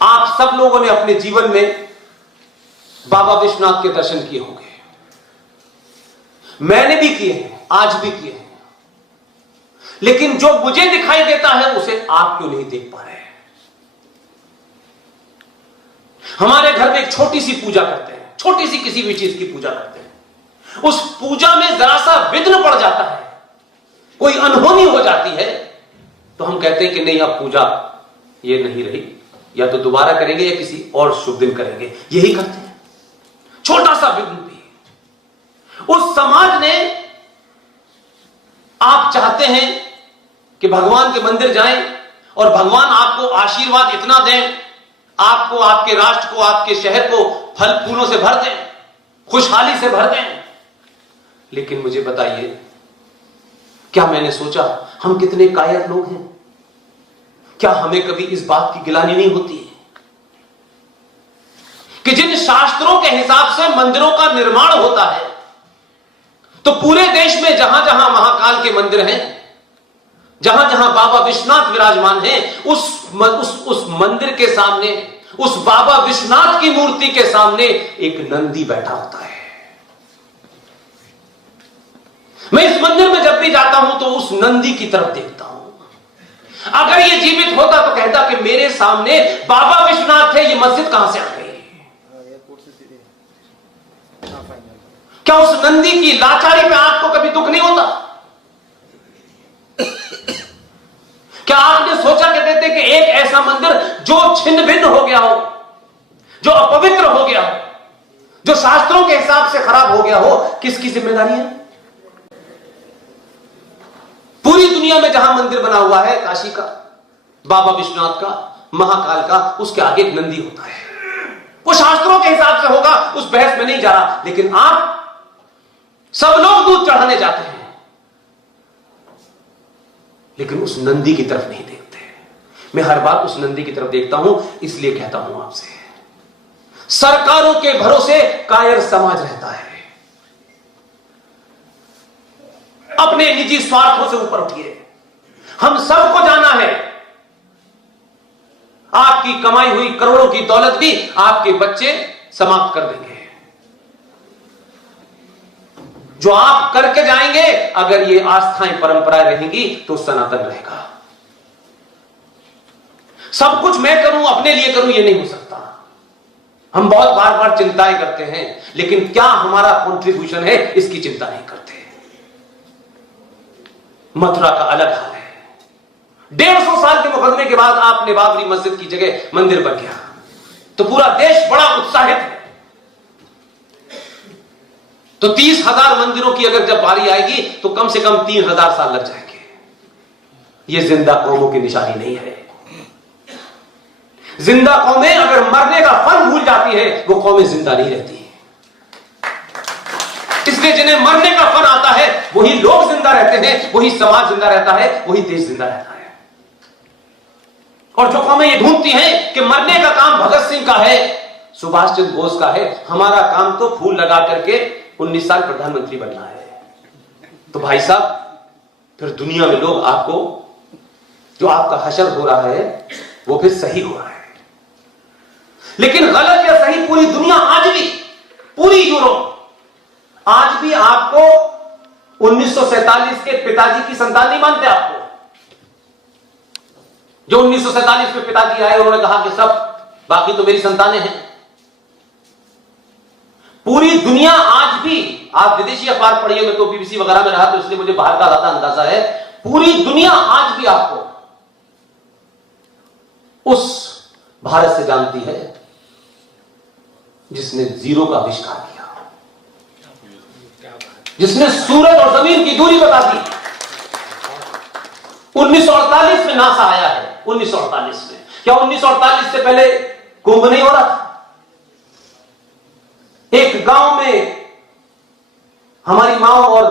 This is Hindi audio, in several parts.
आप सब लोगों ने अपने जीवन में बाबा विश्वनाथ के दर्शन किए होंगे, मैंने भी किए हैं, आज भी किए हैं, लेकिन जो मुझे दिखाई देता है उसे आप क्यों नहीं देख पा रहे हैं? हमारे घर में एक छोटी सी पूजा करते हैं, छोटी सी किसी भी चीज की पूजा करते हैं, उस पूजा में जरा सा विघ्न पड़ जाता है, कोई अनहोनी हो जाती है, तो हम कहते हैं कि नहीं अब पूजा ये नहीं रही, या तो दोबारा करेंगे या किसी और शुभ दिन करेंगे। यही करते हैं, छोटा सा विघ्न भी। उस समाज ने, आप चाहते हैं कि भगवान के मंदिर जाएं और भगवान आपको आशीर्वाद इतना दें, आपको, आपके राष्ट्र को, आपके शहर को फल फूलों से भर दें, खुशहाली से भर दें। लेकिन मुझे बताइए, क्या मैंने सोचा हम कितने कायर लोग हैं? क्या हमें कभी इस बात की गिलानी नहीं होती है कि जिन शास्त्रों के हिसाब से मंदिरों का निर्माण होता है, तो पूरे देश में जहां जहां महाकाल के मंदिर हैं, जहां जहां बाबा विश्वनाथ विराजमान हैं, उस मंदिर के सामने, उस बाबा विश्वनाथ की मूर्ति के सामने एक नंदी बैठा होता है। मैं इस मंदिर में जब भी जाता हूं तो उस नंदी की तरफ देखता हूं। अगर ये जीवित होता तो कहता कि मेरे सामने बाबा विश्वनाथ है, ये मस्जिद कहां से आ गई? क्या उस नंदी की लाचारी पे आपको कभी दुख नहीं होता? क्या आपने सोचा कहते थे कि एक ऐसा मंदिर जो छिन्न भिन्न हो गया हो, जो अपवित्र हो गया हो, जो शास्त्रों के हिसाब से खराब हो गया हो, किसकी जिम्मेदारी है? पूरी दुनिया में जहां मंदिर बना हुआ है, काशी का, बाबा विश्वनाथ का, महाकाल का, उसके आगे एक नंदी होता है। वो शास्त्रों के हिसाब से होगा, उस बहस में नहीं जा रहा, लेकिन आप सब लोग दूध चढ़ाने जाते हैं, लेकिन उस नंदी की तरफ नहीं देखते। मैं हर बार उस नंदी की तरफ देखता हूं, इसलिए कहता हूं आपसे, सरकारों के भरोसे कायर समाज रहता है। अपने निजी स्वार्थों से ऊपर उठिए। हम सबको जाना है, आपकी कमाई हुई करोड़ों की दौलत भी आपके बच्चे समाप्त कर देंगे। जो आप करके जाएंगे, अगर ये आस्थाएं परंपराएं रहेंगी तो सनातन रहेगा। सब कुछ मैं करूं, अपने लिए करूं, ये नहीं हो सकता। हम बहुत बार बार चिंताएं करते हैं, लेकिन क्या हमारा कंट्रीब्यूशन है, इसकी चिंता नहीं करते। मथुरा का अलग हाल है। 150 साल के मुकदमे के बाद आपने बाबरी मस्जिद की जगह मंदिर बन गया, तो पूरा देश बड़ा उत्साहित है। तो 30,000 मंदिरों की अगर जब बारी आएगी तो कम से कम 3,000 साल लग जाएंगे। यह जिंदा कौमों की निशानी नहीं है। जिंदा कौमें अगर मरने का फन भूल जाती है, वो कौमें जिंदा नहीं रहती। इसलिए जिन्हें मरने का फन आता है, वही लोग जिंदा रहते हैं, वही समाज जिंदा रहता है, वही देश जिंदा रहता है। और जो कौमें ये ढूंढती हैं कि मरने का काम भगत सिंह का है, सुभाष चंद्र बोस का है, हमारा काम तो फूल लगा करके 19 साल प्रधानमंत्री बनना है, तो भाई साहब फिर दुनिया में लोग आपको, जो आपका हशर हो रहा है वो फिर सही हो रहा है। लेकिन गलत या सही, पूरी दुनिया आज भी, पूरी यूरोप आज भी आपको 1947 के पिताजी की संतान नहीं मानते। आपको जो 1947 में पिताजी आए, उन्होंने कहा कि सब बाकी तो मेरी संतानें हैं। पूरी दुनिया आज भी, आप विदेशी अखबार पढ़िए, मैं तो बीबीसी वगैरह में रहा तो इसलिए मुझे बाहर का ज्यादा अंदाजा है। पूरी दुनिया आज भी आपको उस भारत से जानती है जिसने जीरो का आविष्कार किया, जिसने सूरज और जमीन की दूरी बता दी। 1948 में नासा आया है। 1948 में, क्या 1948 से पहले कुंभ नहीं हो रहा था? एक गांव में हमारी माँ और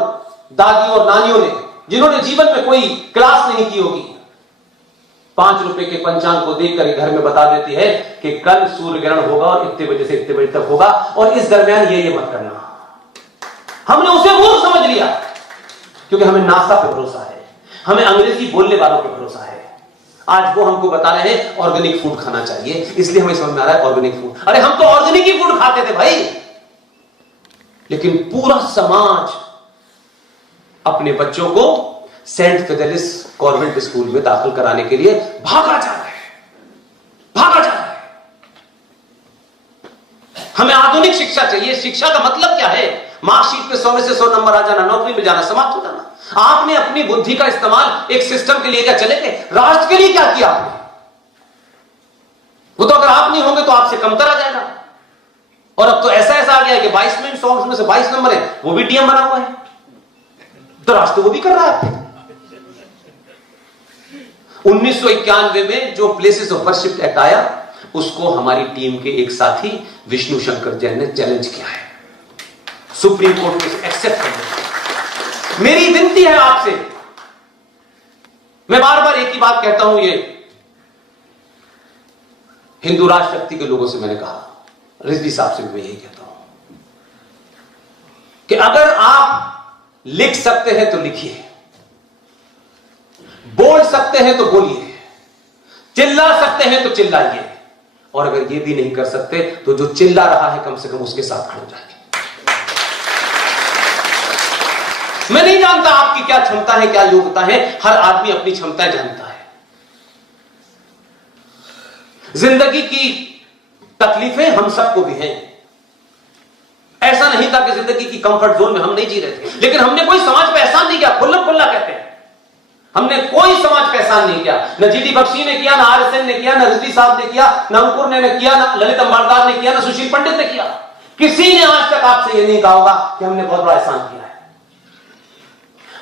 दादी और नानियों ने, जिन्होंने जीवन में कोई क्लास नहीं की होगी, 5 रुपए के पंचांग को देखकर घर में बता देती है कि कल सूर्य ग्रहण होगा और इतने बजे से इतने बजे तक होगा, और इस दरमियान ये मत करना। हमने उसे मूर्ख समझ लिया, क्योंकि हमें नासा पे भरोसा है, हमें अंग्रेजी बोलने वालों पे भरोसा है, आज वो हमको बता रहे हैं ऑर्गेनिक फूड खाना चाहिए, इसलिए हमें समझ में आ रहा है ऑर्गेनिक फूड। अरे हम तो ऑर्गेनिक ही फूड खाते थे भाई, लेकिन पूरा समाज अपने बच्चों को सेंट फिदेलिस कॉन्वेंट स्कूल में दाखिल कराने के लिए भागा जा रहा है, भागा जा रहा है। हमें आधुनिक शिक्षा चाहिए। शिक्षा का मतलब क्या है? मार्कशीट पे 100 में से 100 नंबर आ जाना, नौकरी में जाना, समाप्त हो जाना। आपने अपनी बुद्धि का इस्तेमाल एक सिस्टम के लिए क्या चले गए? राष्ट्र के लिए क्या किया आपने? वो तो अगर आप नहीं होंगे तो आपसे कमतर आ जाएगा। और अब तो ऐसा ऐसा आ गया है कि 22 में 100 में से 22 नंबर है, वो भी डीएम बना हुआ है, तो राष्ट्र वो भी कर रहा है। 1991 में जो प्लेसेस ऑफ वर्शिप एक्ट आया, उसको हमारी टीम के एक साथी विष्णु शंकर जैन ने चैलेंज किया है, सुप्रीम कोर्ट ने एक्सेप्ट कर लिया। मेरी विनती है आपसे, मैं बार बार एक ही बात कहता हूं, ये हिंदू राष्ट्र शक्ति के लोगों से मैंने कहा, रिजवी साहब से भी मैं यही कहता हूं कि अगर आप लिख सकते हैं तो लिखिए, बोल सकते हैं तो बोलिए, चिल्ला सकते हैं तो चिल्लाइए, और अगर ये भी नहीं कर सकते तो जो चिल्ला रहा है कम से कम उसके साथ खड़े हो जाइए। मैं नहीं जानता आपकी क्या क्षमता है, क्या योग्यता है, हर आदमी अपनी क्षमताएं जानता है। जिंदगी की तकलीफें हम सबको भी हैं। ऐसा नहीं था कि जिंदगी की कंफर्ट जोन में हम नहीं जी रहे थे, लेकिन हमने कोई समाज पे एहसान नहीं किया। खुल्ला खुल्ला कहते हैं, हमने कोई समाज पे एहसान नहीं किया। न जीडी बख्शी ने किया, न आरएसएन ने किया, न रिजवी साहब ने किया, न अंकुर ने किया, न ललित अंबारदार ने किया, न सुशील पंडित ने किया। किसी ने आज तक आपसे यह नहीं कहा होगा कि हमने बहुत बड़ा एहसान किया है।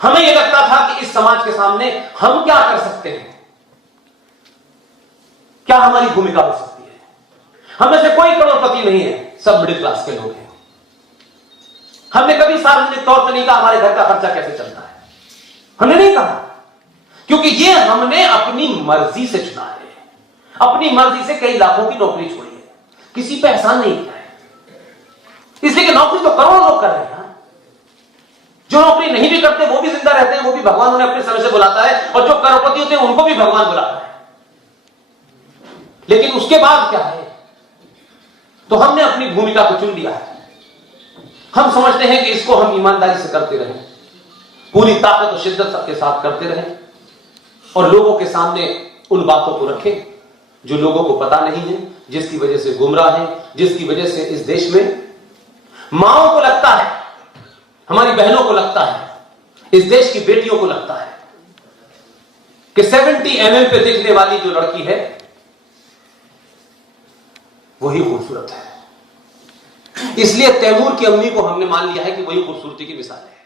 हमें यह लगता था कि इस समाज के सामने हम क्या कर सकते हैं, क्या हमारी भूमिका हो सकती है। हमें से कोई करोड़पति नहीं है, सब मिडिल क्लास के लोग हैं। हमने कभी सार्वजनिक तौर पर नहीं कहा हमारे घर का खर्चा कैसे चलता है, हमने नहीं कहा, क्योंकि ये हमने अपनी मर्जी से चुना है। अपनी मर्जी से कई लाखों की नौकरी छोड़ी है, किसी पे एहसान नहीं किया है, इसलिए कि नौकरी तो करोड़ों लोग कर रहे हैं। जो नौकरी नहीं भी करते वो भी जिंदा रहते हैं, वो भी भगवान उन्हें अपने समय से बुलाता है, और जो करोड़पति होते हैं उनको भी भगवान बुलाता है। लेकिन उसके बाद क्या है, तो हमने अपनी भूमिका को चुन लिया है। हम समझते हैं कि इसको हम ईमानदारी से करते रहें, पूरी ताकत और शिद्दत के साथ करते रहें, और लोगों के सामने उन बातों को रखें जो लोगों को पता नहीं है, जिसकी वजह से गुमराह है, जिसकी वजह से इस देश में माओं को लगता है, हमारी बहनों को लगता है, इस देश की बेटियों को लगता है कि 70 mm पे दिखने वाली जो लड़की है वही खूबसूरत है। इसलिए तैमूर की अम्मी को हमने मान लिया है कि वही खूबसूरती की मिसाल है।